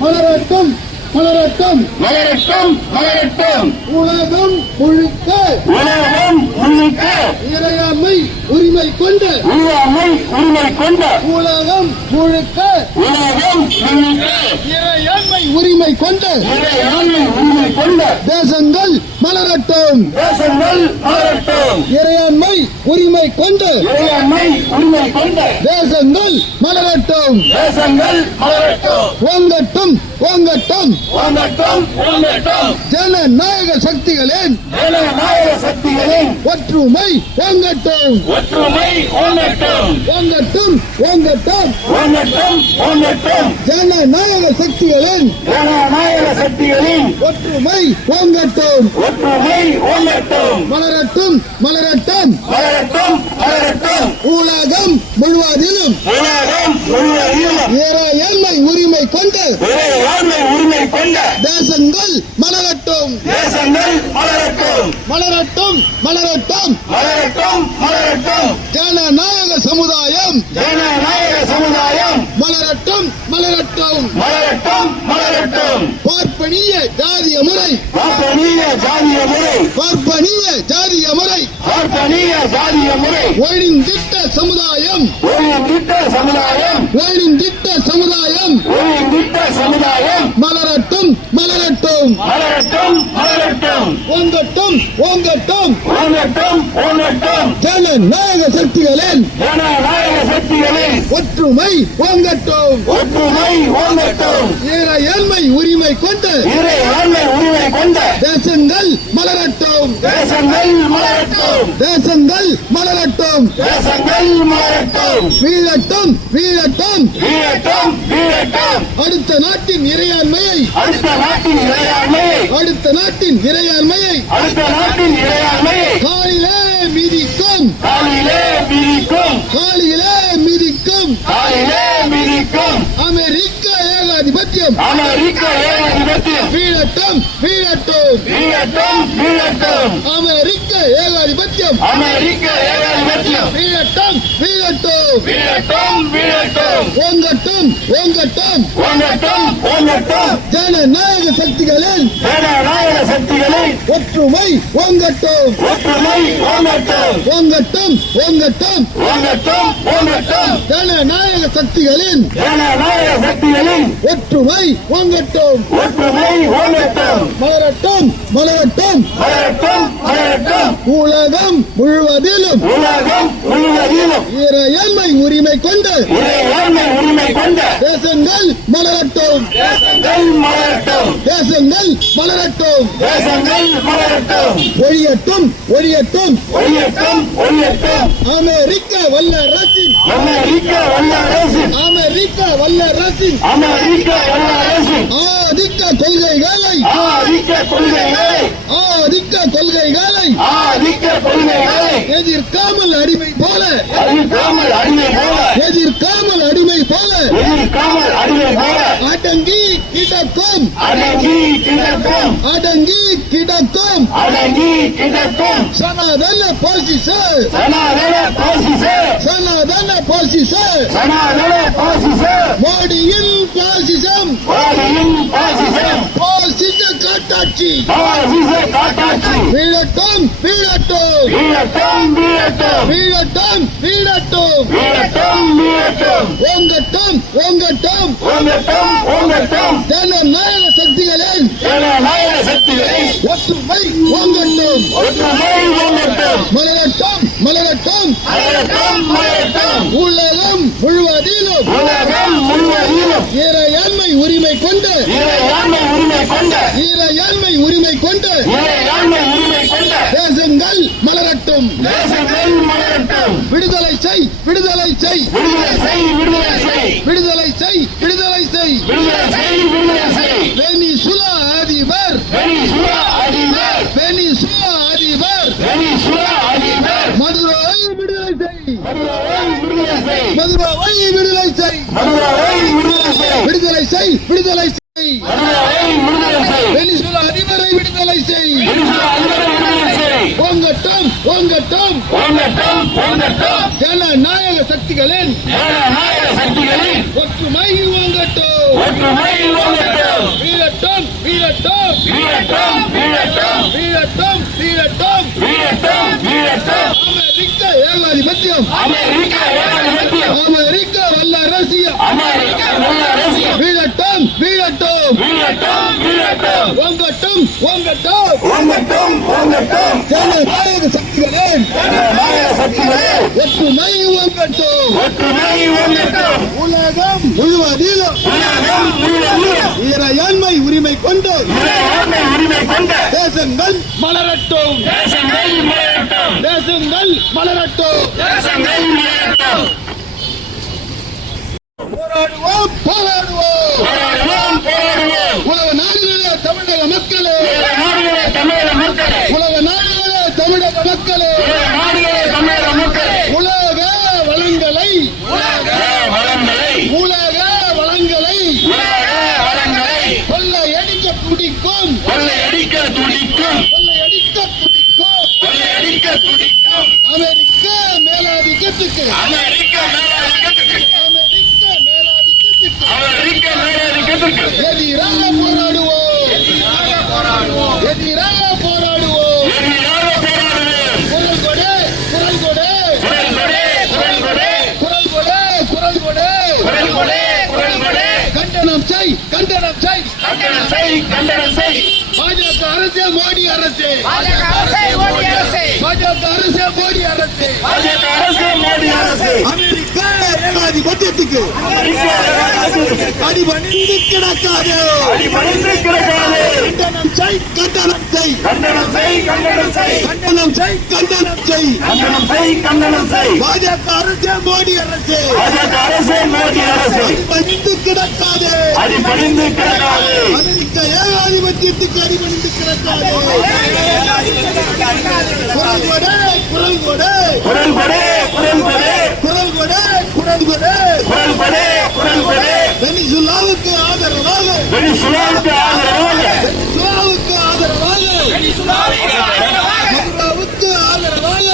மலரட்டும் மலரட்டும். மலரட்டும் மலரட்டும். உலகம் முழுக்க. உலகம் முழுக்க. இறையாண்மை உரிமை கொண்ட. உரிமை உரிமை கொண்ட. உலகம் முழுக்க. உலகம் முழுக்க. இறையாண்மை உரிமை கொண்ட. இறையாண்மை உரிமை கொண்ட. தேசங்கள் மலரட்டும். தேசங்கள் மலரட்டும். இறையாண்மை உரிமை கொண்ட. இறையாண்மை உரிமை கொண்ட. தேசங்கள் மலரட்டும். தேசங்கள் மலரட்டும். ஓங்கட்டும் ஓங்கட்டும் ஜனநாயக சக்திகளின் ஒற்றுமை ஓங்கட்டும் ஒற்றுமை ஓங்கட்டும் ஓங்கட்டும் ஜனநாயக சக்திகளின் ஒற்றுமை ஓங்கட்டும் மலரட்டும் மலரட்டும். மலரட்டும் மலரட்டும். உலகம் முழுவதிலும் உலகம் முழுவதிலும். உரிமை கொண்ட இறையாண்மை உரிமை கொண்ட தேசங்கள் மலரட்டும். தேசங்கள் மலரட்டும். மலரட்டும் மலரட்டும். மலரட்டும் மலரட்டும். ஜனநாயக சமுதாயம் ஜனநாயக சமுதாயம் மலரட்டும் மலரட்டும். மலரட்டும் மலரட்டும். பார்ப்பனிய ஜாதிய முறை. பார்ப்பனிய ஜாதிய முறை. பார்ப்பனிய ஜாதிய முறை. பார்ப்பனிய ஜாதிய முறை. ஒழிந்திட்ட சமுதாயம். ஒழுங்கிட்ட சமுதாயம். ஒழிந்திட்ட சமுதாயம். ஒழுங்கிட்ட சமுதாயம். மலரட்டும் மலரட்டும். மலரட்டும் மலரட்டும். ஓங்கட்டும் ஓங்கட்டும் ஓங்கட்டும் ஓங்கட்டும் ஜனநாயக சக்திகளின் ஜனநாயக சக்திகளின் ஒற்றுமை ஓங்கட்டும். ஒற்றுமை ஓங்கட்டும். இறையாண்மை உரிமை கொண்ட இறையாண்மை உரிமை கொண்ட தேசங்கள் மலரட்டும். தேசங்கள் மலரட்டும். தேசங்கள் மலரட்டும். தேசங்கள் மலரட்டும். வீழட்டும் வீழட்டும். வீரட்டும் வீரட்டும் அடுத்த நாட்டின் இறையாண்மையை. அடுத்த நாட்டின் இறையாண்மையை. அடுத்த நாட்டின் இறையாண்மையை. அடுத்த நாட்டின் இறையாண்மையை. காலிலே காலிலே மிதிக்கும். காலிலே மிதிக்கும். அமெரிக்க ஏகாதிபத்தியம். அமெரிக்க ஏகாதிபத்தியம். வீழட்டும் வீழட்டும். வீரட்டும் வீரட்டும் அமெரிக்க ஏகாதிபத்தியம். அமெரிக்க ஏகாதிபத்தியம். வீழட்டும் வீழட்டும். வீரட்டும் வீரட்டும் ஓங்கட்டும் ஓங்கட்டும். ஓங்கட்டும் ஓங்கட்டும். ஜனநாயக சக்திகளின் ஜனநாயக சக்திகளின் ஒற்றுமை ஓங்கட்டும். ஒற்றுமை ஓங்கட்டும். ஓங்கட்டும் ஓங்கட்டும். ஓங்கட்டும் ஓங்கட்டும். ஜனநாயக சக்திகளின் ஜனநாயக சக்திகளின் ஒற்றுமை ஓங்கட்டும். ஒற்றுமை ஓங்கட்டும். மலரட்டும் மலரட்டும். மலரட்டும் மலரட்டும். உலகம் முழுவதிலும் உலகம் முழுவதிலும் இறையாண்மை உரிமை கொண்ட இறையாண்மை உரிமை கொண்ட தேசங்கள் மலரட்டும். தேசங்கள் மலரட்டும். தேசங்கள் மலரட்டும். தேசங்கள் மலரட்டும். ஒழியட்டும் ஒழியட்டும். ஒழியட்டும் ஒழியட்டும். அமெரிக்க வல்லரசின். அமெரிக்க வல்லரசின். அமெரிக்க வல்லரசின். அமெரிக்க வல்லரசின். ஆதிக்க கொள்கைகளை ஆதிக்க கொள்கைகளை ஆதிக்க கொள்கைகளை ஆதிக்க கொள்கைகளை எதிர்க்காமல் அடிமை போல எதிர்க்காமல் அடிமை போல எதிர்க்காமல் அடிமை போல எதிர்க்காமல் அடிமை போல அடங்கி கிடக்கும் அடங்கி கிடக்கும். அடங்கி கிடக்கும். அடங்கி கிடக்கும். சனாதன போசிசு. சனாதன போசிசு. சனாதன போசிசு. சனாதன போசிசு. மோடியின் பாசிசம். மோடியின் பாசிசம். பாசிச காட்டாட்சி. பாசிச காட்டாட்சி. வீழட்டும் வீழட்டும். வீழட்டும் வீழட்டும். வீழட்டும் வீழட்டும். ஓங்கட்டும் ஓங்கட்டும் ஓங்கட்டும் ஜனநாயக சக்திகளின் ஜனநாயக சக்திகளை ஒற்றுமை ஓங்கட்டும் ஒற்றுமை ஓங்கட்டும் மலரட்டும் மலரட்டும். மலரட்டும் மலரட்டும். உலகம் முழுவதிலும் உலகம் முழுவதிலும் இறையாண்மை உரிமை கொண்டு இறையாண்மை உரிமை கொண்ட இறையாண்மை உரிமை கொண்டு இறையாண்மை உரிமை கொண்ட தேசங்கள் மலரட்டும். தேசங்கள் மலரட்டும். விடுதலை செய் விடுதலை செய். விடுதலை செய் விடுதலை செய். விடுதலை மதுராவை விடுதலை செய் விடுதலை செய் விடுதலை செய் அதிபரை விடுதலை செய் ஓங்கட்டம் ஓங்கட்டம் ஜனநாயக சக்திகளின் ஒற்றுமை ஓங்கட்டம் வீரட்டம் வீரட்டம் வீரட்டம் வீரட்டம் வீரட்டம் அமெரிக்க ஏகாதிபத்தியம் அமெரிக்க வல்ல ரஷ்யா வீழட்டும் வீழட்டும். ஒங்கட்டும் ஒங்கட்டும் ஒங்கட்டும் ஒங்கட்டும் ஜனநாயக சக்திகளே. ஜனநாயக சக்திகளே. ஒற்றுமை ஒங்கட்டும் ஒற்றுமை ஒங்கட்டும் உலகம் முழுவதிலும். உரிமை கொண்டு உரிமை கொண்ட தேசங்கள் மலரட்டும் தேசங்கள் மலரட்டும். தேசங்கள் மலரட்டும். தேசங்கள் மலரட்டும். போராடுவோம் போராடுவோம் போராடுவோம் உலக நாடுகளே தமிழக மக்களே உலக நாடுகளே தமிழக மக்களே உலக நாடுகளே தமிழக மக்களே உலக நாடுகளே தமிழக மக்களே உலக வளங்களை உலக வளங்களை உலக வளங்களை உலக வளங்களை கொள்ளையடிக்க துடிக்கும் கொள்ளையடிக்க துடிக்கும் கொள்ளையடிக்க துடிக்கும் கொள்ளையடிக்க துடிக்கும் அமெரிக்க மேலாதிக்கத்துக்கு. அமெரிக்க மேலாதிக்கத்துக்கு. அமெரிக்க மேலாதிக்கத்துக்கு. அமெரிக்க மேலாதிக்கத்துக்கு. எதிராக போராடுவோம். எதிராக போராடுவோம். எதிராக போராடுவோம். குரல் கொடு குரல் கொடு. குரல் கொடே குரல் கொடே. குரல் கொடு குரல் கொடு. குரல் கொடே குரல் கொடே. கண்டனம் செய் கண்டனம் செய். கண்டனம் செய் கண்டனம் செய். பாஜக அரசே மோடி அரசே. பாஜக அரசே மோடி அரசே. பாஜக அரசே மோடி அரசே. அமெரிக்க ஏகாதிபத்தியத்துக்கு. அடிபணிந்து கிடக்காது. கண்டனம் செய் கண்டனம் செய். கண்டனம் செய் கண்டனம் செய். கண்டனம் செய் கண்டனம் செய். கண்டனம் செய் கண்டனம் செய். பாஜக அரசே மோடி அரசே. பாஜக அரசு மோடி அரசு. அடிபணிந்து கிடக்காது. அடிபணிந்து கிடக்காது. அமெரிக்க ஏகாதிபத்தியத்துக்கு அடிபணிந்து கிடக்காது. குரல் கொடு குரல் கொடு குரல் கொடே குரல் கொடே குரல் கொடு குரல் கொடு குரல் கொடே குரல் கொடே வெனிசுலாவுக்கு ஆதரவாக. வெனிசுலாவுக்கு ஆதரவாக. வெனிசுலாவுக்கு ஆதரவாக. மதுராவுக்கு ஆதரவாக.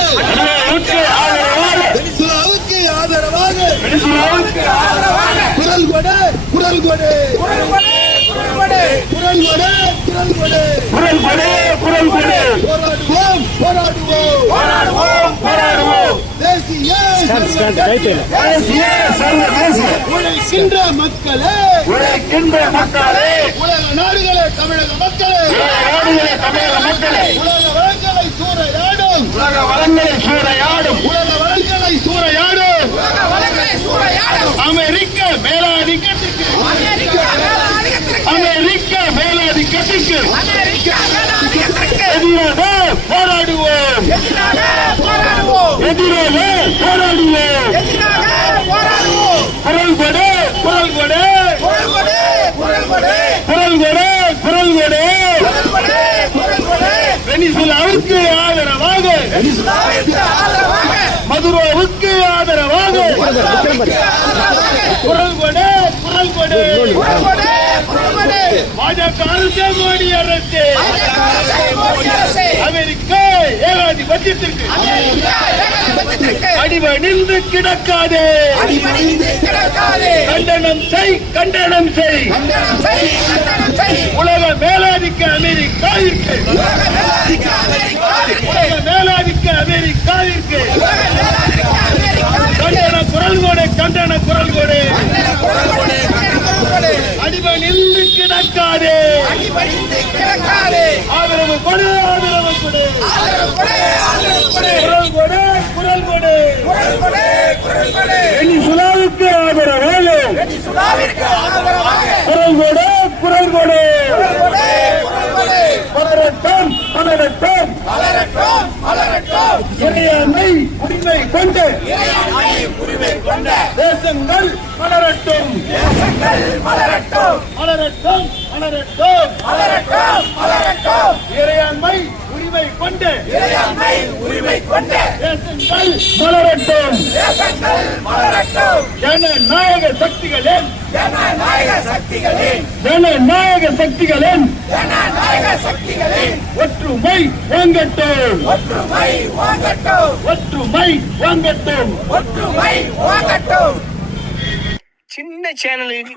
ஆதரவாக. வெனிசுலாவுக்கு ஆதரவாக. வெனிசுலாவுக்கு குரல் கொடு குரல் கொடு குரல் கொடு குரல் கொடு குரல் கொடே குரல் கொடே போராடுவோம் போராடுவோம் உழைக்கின்ற மக்களே உழைக்கின்ற மக்களே உலக நாடுகளே தமிழக மக்களே நாடுகளே தமிழக மக்களே உலக வளங்களை சூறையாடும் உலக வளங்களை சூறையாடும். மதுரோவுக்கு ஆதரவாக. மதுரோவுக்கு ஆதரவாக. குரல் கொடு. குரல் கொடு. பாஜக அரசு மோடி அரசு. அமெரிக்கா ஏகாதிபத்தியத்திற்கு. அடிபணிந்து கிடக்காதே. கண்டனம் செய் கண்டனம் செய். உலக மேலாதிக்க அமெரிக்காவிற்கு. உலக மேலாதிக்க அமெரிக்காவிற்கு, கண்டன குரல் கொடு கண்டன குரல் கொடு கண்டன குரல் கொடு, கண்டன குரல் கொடு. அடிபணிந்து கிடக்காதே அடிபணிந்து கிடக்காதே. ஆதரவு கொடு ஆதரவு கொடு ஆதரவு கொடு, ஆதரவு கொடு. குரல் கொடு குரல் கொடு குரல் கொடு, குரல் கொடு. வெனிசுலாவுக்கு ஆதரவு சுடாவிற்கு ஆதரவாக குரல் கொடு குரல் கொடு குரல் கொடு, குரல் கொடு. பலரட்டம் பலரட்டம் மலரட்டும், மலரட்டும். இறையாண்மை உரிமை கொண்டு இறையாண்மை உரிமை கொண்ட தேசங்கள் மலரட்டும் தேசங்கள் மலரட்டும் மலரட்டும் மலரட்டும். மலரட்டும் மலரட்டும். இறையாண்மை உரிமை கொண்டு இறையாண்மை உரிமை கொண்ட. தேசங்கள் மலரட்டும். தேசங்கள் மலரட்டும். ஜனநாயக சக்திகளின் ஜனநாயக சக்திகளின் ஜனநாயக சக்திகளின் ஜனநாயக சக்திகளின் ஒற்றுமை வாங்கட்டும். ஒற்றுமை வாங்கட்டும். ஒற்றுமை வாங்கட்டும். ஒற்றுமை வாங்கட்டும். சின்ன சேனலுக்கு